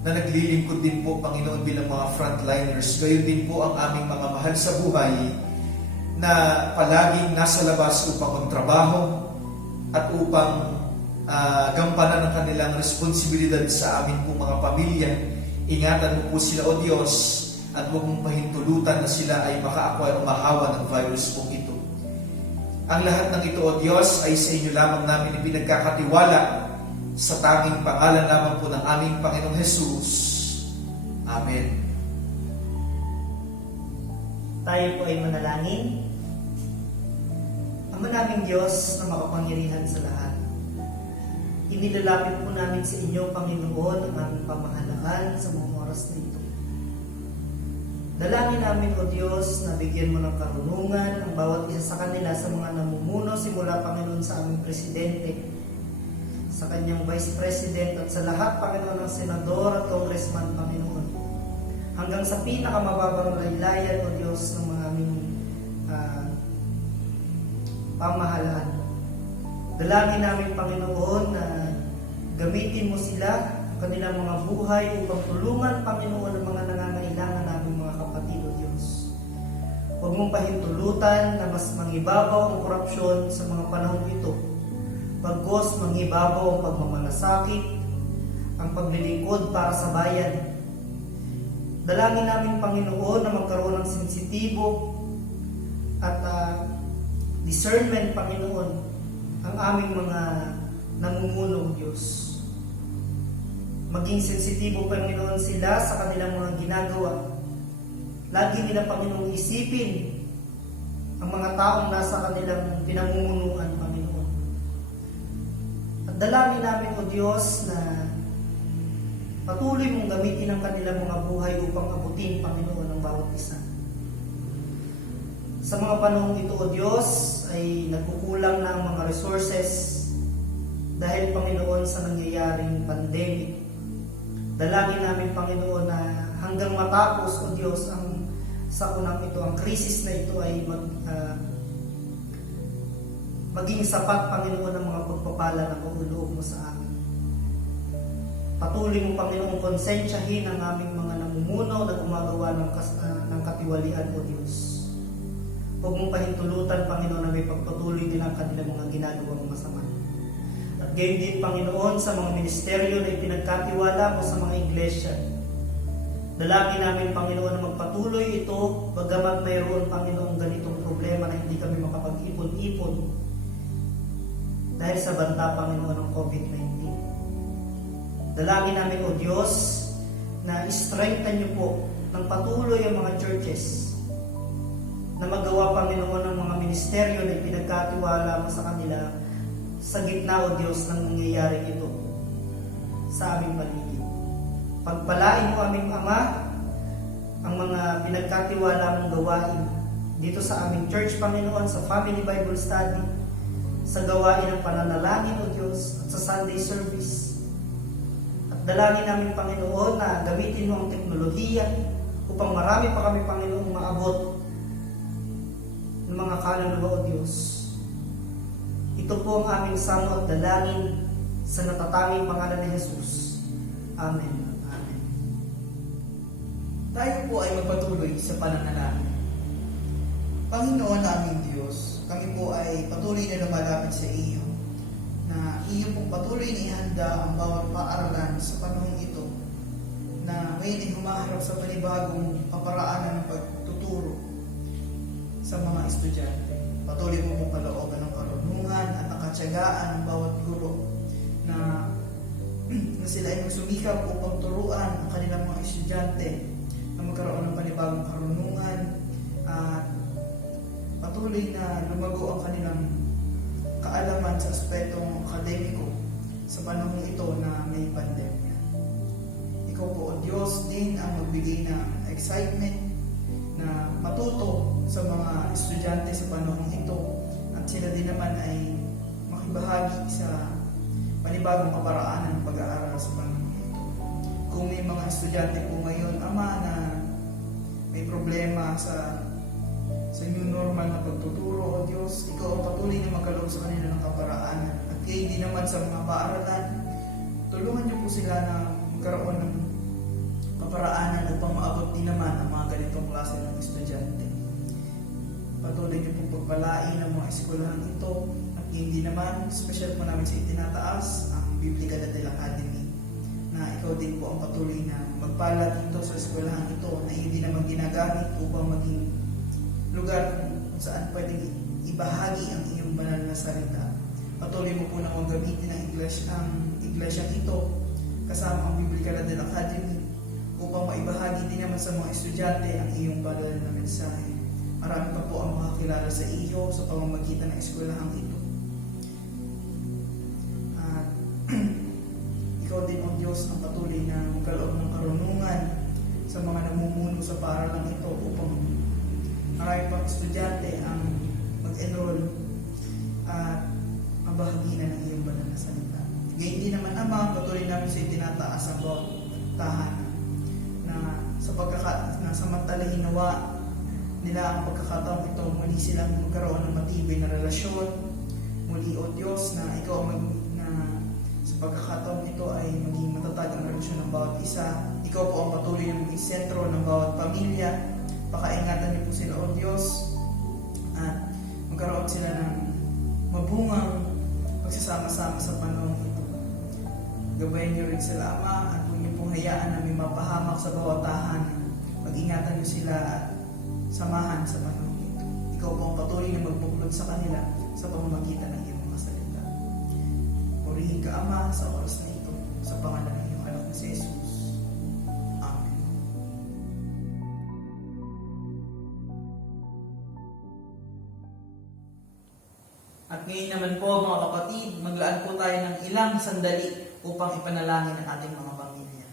na naglilingkod din po, Panginoon, bilang mga frontliners. Gayon din po ang aming mga mahal sa buhay na palaging nasa labas upang magtrabaho at upang gampanan ang kanilang responsibilidad sa amin po mga pamilya. Ingatan mo po sila, O Diyos, at huwag mong pahintulutan na sila ay maka-acquire o mahawa ng virus pong ito. Ang lahat ng ito, O Diyos, ay sa inyo lamang namin ipinagkakatiwala sa tanging pangalan lamang po ng aming Panginoong Jesus. Amen. Tayo po ay manalangin. Ama naming Diyos na makapangyarihan sa lahat, inilalapit po namin sa inyo, Panginoon, ang aming pamahalaan sa mga oras na ito. Dalangin namin, O Diyos, na bigyan mo ng karunungan ang bawat isa sa kanila sa mga namumuno, simula, Panginoon, sa aming Presidente, sa kanyang Vice President, at sa lahat, Panginoon, ng Senador at Congressman, Panginoon, hanggang sa pinakamababang laylayan, O Diyos, ng mga aming pamahalaan. Dalangin namin, Panginoon, na gamitin mo sila, kanilang mga buhay, upang tulungan, Panginoon, ang mga nangangailangan naming mga kapatid, O Diyos. Huwag mong pahintulutan na mas mangibabaw ang korupsyon sa mga panahon ito. Pagkos mangibabaw ang pagmamalasakit, ang paglilingkod para sa bayan. Dalangin namin, Panginoon, na magkaroon ng sensitibo at discernment, Panginoon, ang aming mga namumuno, Diyos. Maging sensitibo, Panginoon, sila sa kanilang mga ginagawa. Lagi nila, Panginoon, isipin ang mga taong nasa kanilang pinamumunuan, Panginoon. At dalangin namin, O Diyos, na patuloy mong gamitin ang kanilang mga buhay upang abutin, Panginoon, ang bawat isa. Sa mga panahon ito, O Diyos, ay nagkukulang na ang mga resources dahil, Panginoon, sa nangyayaring pandemic. Dalangin namin, Panginoon, na hanggang matapos, O Diyos, ang sakunang ito, ang krisis na ito ay maging sapat, Panginoon, ang mga pagpapala na mauloob mo sa amin. Patuloy mo, Panginoon, konsensyahin ang aming mga namumuno na gumagawa ng katiwalian, O Diyos. Huwag mong pahintulutan, Panginoon, na may pagpatuloy din ang kanilang mga ginagawang masama. At gayon din, Panginoon, sa mga ministeryo na ipinagkatiwala mo sa mga iglesia. Dalangin namin, Panginoon, na magpatuloy ito, bagamat mayroon, Panginoon, ganitong problema na hindi kami makapag-ipon-ipon dahil sa banta, Panginoon, ng COVID-19. Dalangin namin, O Diyos, na strengthen niyo po ng patuloy ang mga churches na magawa, Panginoon, ng mga ministeryo na ipinagkatiwala mo sa kanila sa gitna, O Diyos, ng nangyayari ito sa aming paligid. Pagpalain mo aming Ama ang mga pinagkatiwala mong gawain dito sa aming church, Panginoon, sa Family Bible Study, sa gawain ng pananalangin, O Diyos, at sa Sunday service. At dalangin namin, Panginoon, na gamitin mo ang teknolohiya upang marami pa kami, Panginoon, maabot ng mga kaluluwa, O Diyos. Ito po ang aming samo at dalangin sa natatanging pangalan ni Jesus. Amen. Amen. Tayo po ay magpatuloy sa pananalangin. Panginoon naming Diyos, kami po ay patuloy na lumalapit sa iyo, na iyo pong patuloy na ihanda ang bawat paaralan sa panahong ito, na ngayon ay humaharap sa panibagong paparaanan ng pagtuturo sa mga estudyante. Patuloy mo pong kalooban ng karunungan at ang katyagaan ng bawat guro na sila ay magsumikap upang turuan ang kanilang mga estudyante na magkaroon ng panibagong karunungan at patuloy na lumago ang kanilang kaalaman sa aspetong akademiko sa panahon ito na may pandemya. Ikaw po, O Diyos, din ang magbigay ng excitement na matuto sa mga estudyante sa panahon ito at sila din naman ay makibahagi sa panibagong kaparaanan ng pag-aaral sa panahon ito. Kung may mga estudyante po ngayon, Ama, na may problema sa new normal na pagtuturo, O Diyos, ikaw ang patuloy na magkaloob sa kanila ng kaparaanan. At kayo din naman sa mga paaralan, tulungan niyo po sila na magkaroon ng kaparaanan upang maabot din naman ang mga ganitong klase ng estudyante. Patuloy niyo po pagpalain ang mga eskwelahan ito at hindi naman, special po namin sa itinataas ang Biblical Adel Academy, na ikaw din po ang patuloy na magpala dito sa eskwelahan ito na hindi naman ginagamit upang maging lugar kung saan pwedeng ibahagi ang iyong banal na salita. Patuloy mo po na kung gamitin ang iglesia ito kasama ang Biblical Adel Academy upang maibahagi din naman sa mga estudyante ang iyong banal na mensahe. Marami pa po ang makakilala sa iyo sa pamamagitan ng eskwelahang ito. At ikaw din, O Diyos, ang patuloy na magkaloob ng karunungan sa mga namumuno sa paaralang ito upang marami pang estudyante ang mag-enroll at mabahaginan ng iyong banal na salita. Gayun din naman, Ama, patuloy namin sa itinataas ang bawat tahanan na samantalahin nawa nila ang pagkakataon ito, muli silang magkaroon ng matibay na relasyon. Muli, O Diyos, na ikaw na sa pagkakataon ito ay maging matatag ang relasyon ng bawat isa. Ikaw po ang patuloy na maging sentro ng bawat pamilya. Pakaingatan niyo po sila, O Diyos, at magkaroon sila ng mabungang pagsasama-sama sa panahon ito. Gabayan niyo rin sila, Ama, at huwag niyo pong hayaan na may mapahamak sa bawat tahanan. Mag-ingatan niyo sila at samahan sa panahon ito. Ikaw po ang patuloy na magbuklod sa kanila sa pamamagitan ng iyong mga salita. Purihin ka, Ama, sa oras na ito, sa pangalan ng iyong anak na si Jesus. Amen. At ngayon naman po, mga kapatid, maglaan po tayo ng ilang sandali upang ipanalangin ang ating mga pamilya.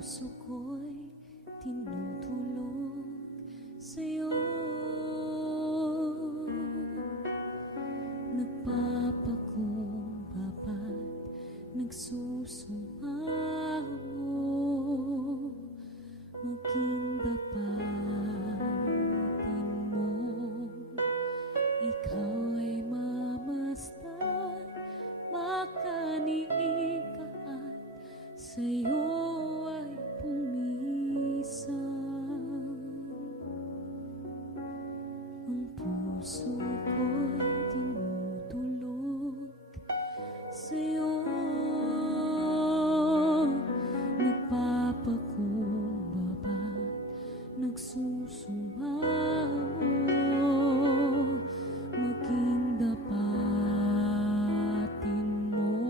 puso ko'y tinutulog sa'yo. Nagpapakumbaba't nagsusumaho, maging dapatin mo. Ikaw ay mamasdan, makaniig ka at sa'yo ay pumisan. Ang puso ko'y tinutulog sa'yo. Nagpapakumbaba't nagsusumaho, maging dapatin mo.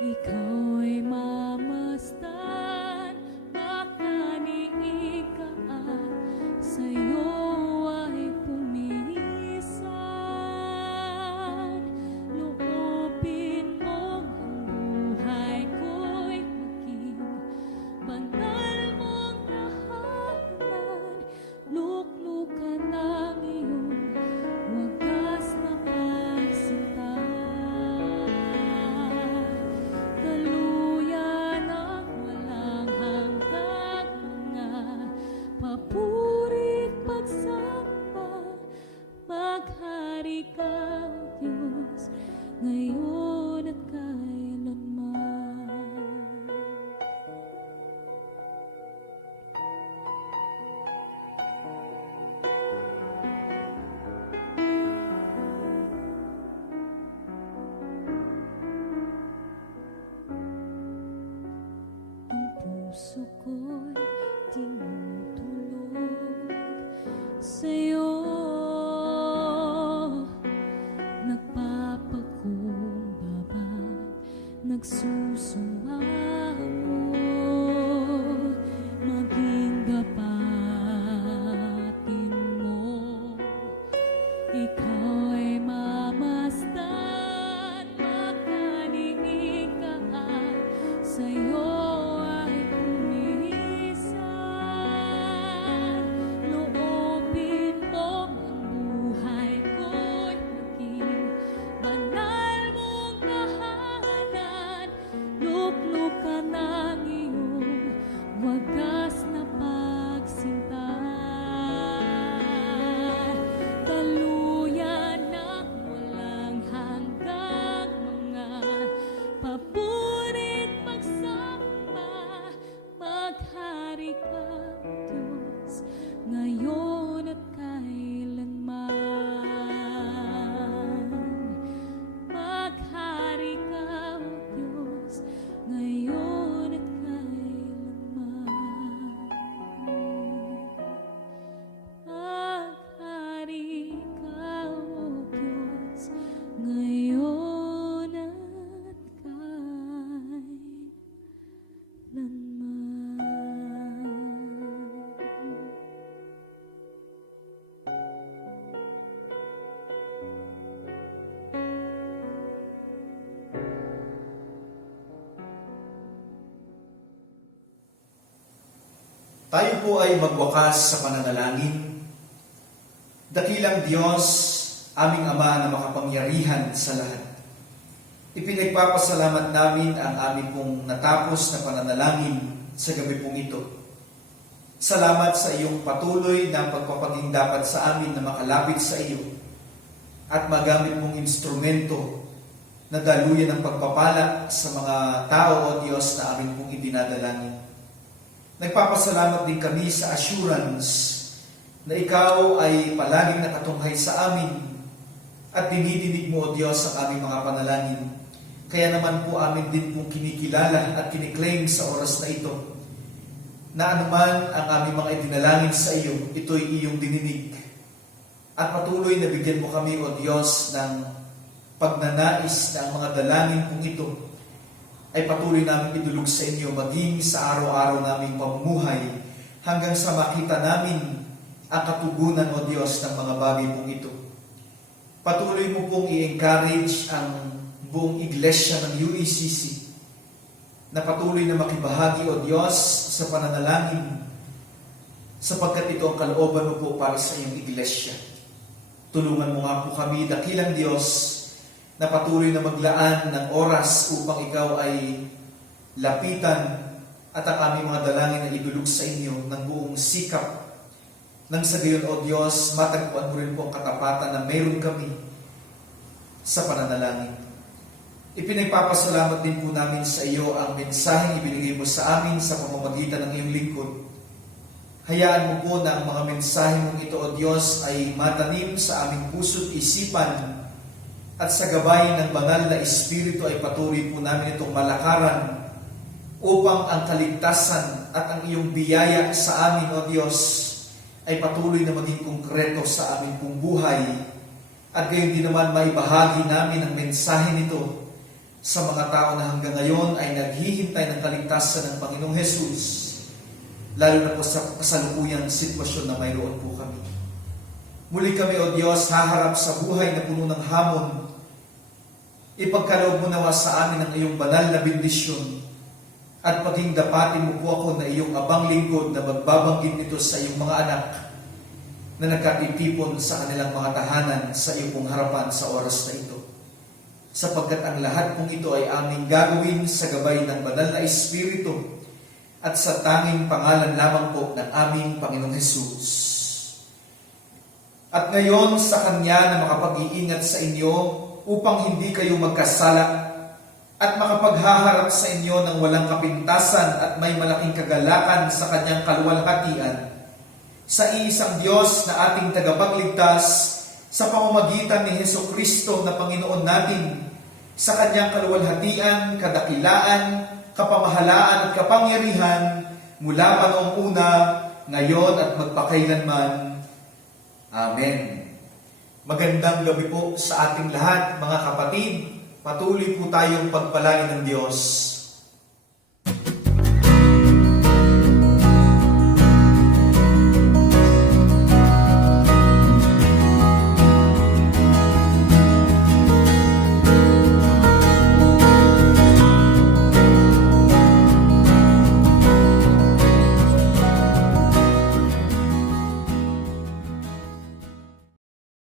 Ikaw ay mamasdan, makaniig ka at sa'yo ay pumisan. Loobin mo ang buhay ko'y maging banal mong tahanan. Luklukan ng iyong wagas na pagsinta. Daluyan ang walang hanggang mga papurit pagsamba. Maghari ka, O Diyos, ngayon at kailanman. Ang puso ko'y tinutulog sa'yo. Nagpapakumbaba't nagsusumaho, maging dapatin mo. Ikaw ay mamasdan, makaniig ka at sa'yo ay pumisan. Loobin mo ang buhay ko'y maging banal mong tahanan. Luklukan ng iyong wagas na pagsinta. Daluyan ng walang hanggang mga papurit pagsamba. Maghari ka, O Diyos, ngayon at kailanman. Maghari ka, O Diyos, ngayon at kailanman. Maghari ka, O Diyos, ngayon at kailanman. Tayo po ay magwakas sa pananalangin. Dakilang Diyos, aming Ama na makapangyarihan sa lahat. Ipinagpapasalamat namin ang aming pong natapos na pananalangin sa gabi pong ito. Salamat sa iyong patuloy na pagpapaging dapat sa amin na makalapit sa iyo at magamit mong instrumento na daluyan ng pagpapala sa mga tao, O Diyos, na amin pong idinadalangin. Nagpapasalamat din kami sa assurance na Ikaw ay palaging nakatunghay sa amin at dinidinig mo, O Diyos, ang aming mga panalangin. Kaya naman po amin din pong kinikilala at kiniklaim sa oras na ito na anuman ang aming mga idinalangin sa iyo, ito'y iyong dininig. At patuloy na bigyan mo kami, O Diyos, ng pagnanais na ang mga dalangin pong ito ay patuloy namin idulog sa inyo maging sa araw-araw naming pamumuhay hanggang sa makita namin ang katugunan, O Diyos, ng mga bagay pong ito. Patuloy mo pong i-encourage ang buong iglesia ng UECC na patuloy na makibahagi, O Diyos, sa pananalangin, sapagkat ito ang kalooban mo po para sa iyong iglesia. Tulungan mo nga po kami, dakilang Diyos, na patuloy na maglaan ng oras upang ikaw ay lapitan at ang aming mga dalangin na idulog sa inyo ng buong sikap. Nang sa gayon, O Diyos, matagpuan mo rin po ang katapatan na mayroon kami sa pananalangin. Ipinagpapasalamat din po namin sa iyo ang mensaheng ibinigay mo sa amin sa pamamagitan ng iyong lingkod. Hayaan mo po na ang mga mensahe mong ito, O Diyos, ay matanim sa aming puso't isipan at sa gabay ng banal na Espiritu ay patuloy po namin itong malakaran upang ang kaligtasan at ang iyong biyaya sa amin, O Diyos, ay patuloy na maging konkreto sa aming pong buhay at gayon din naman maibahagi namin ang mensahe nito sa mga tao na hanggang ngayon ay naghihintay ng kaligtasan ng Panginoong Hesus, lalo na po sa kasalukuyang sitwasyon na mayroon po kami. Muli kami, O Diyos, haharap sa buhay na puno ng hamon. Ipagkaloob mo nawa sa amin ang iyong banal na bendisyon at paging dapatin mo po ako na iyong abang lingkod na magbabanggit nito sa iyong mga anak na nagkatitipon sa kanilang mga tahanan sa iyong pong harapan sa oras na ito. Sapagkat ang lahat pong ito ay aming gagawin sa gabay ng banal na Espiritu at sa tanging pangalan lamang po ng aming Panginoong Hesus. At ngayon sa Kanya na makapag-iingat sa inyo upang hindi kayo magkasala at makapaghaharap sa inyo ng walang kapintasan at may malaking kagalakan sa Kanyang kaluwalhatian, sa iisang Diyos na ating tagapagligtas sa pamamagitan ni Hesukristo na Panginoon natin, sa Kanyang kaluwalhatian, kadakilaan, kapamahalaan at kapangyarihan mula pa noong una, ngayon at magpakailanman. Amen. Magandang gabi po sa ating lahat, mga kapatid. Patuloy po tayong pagpalain ng Diyos.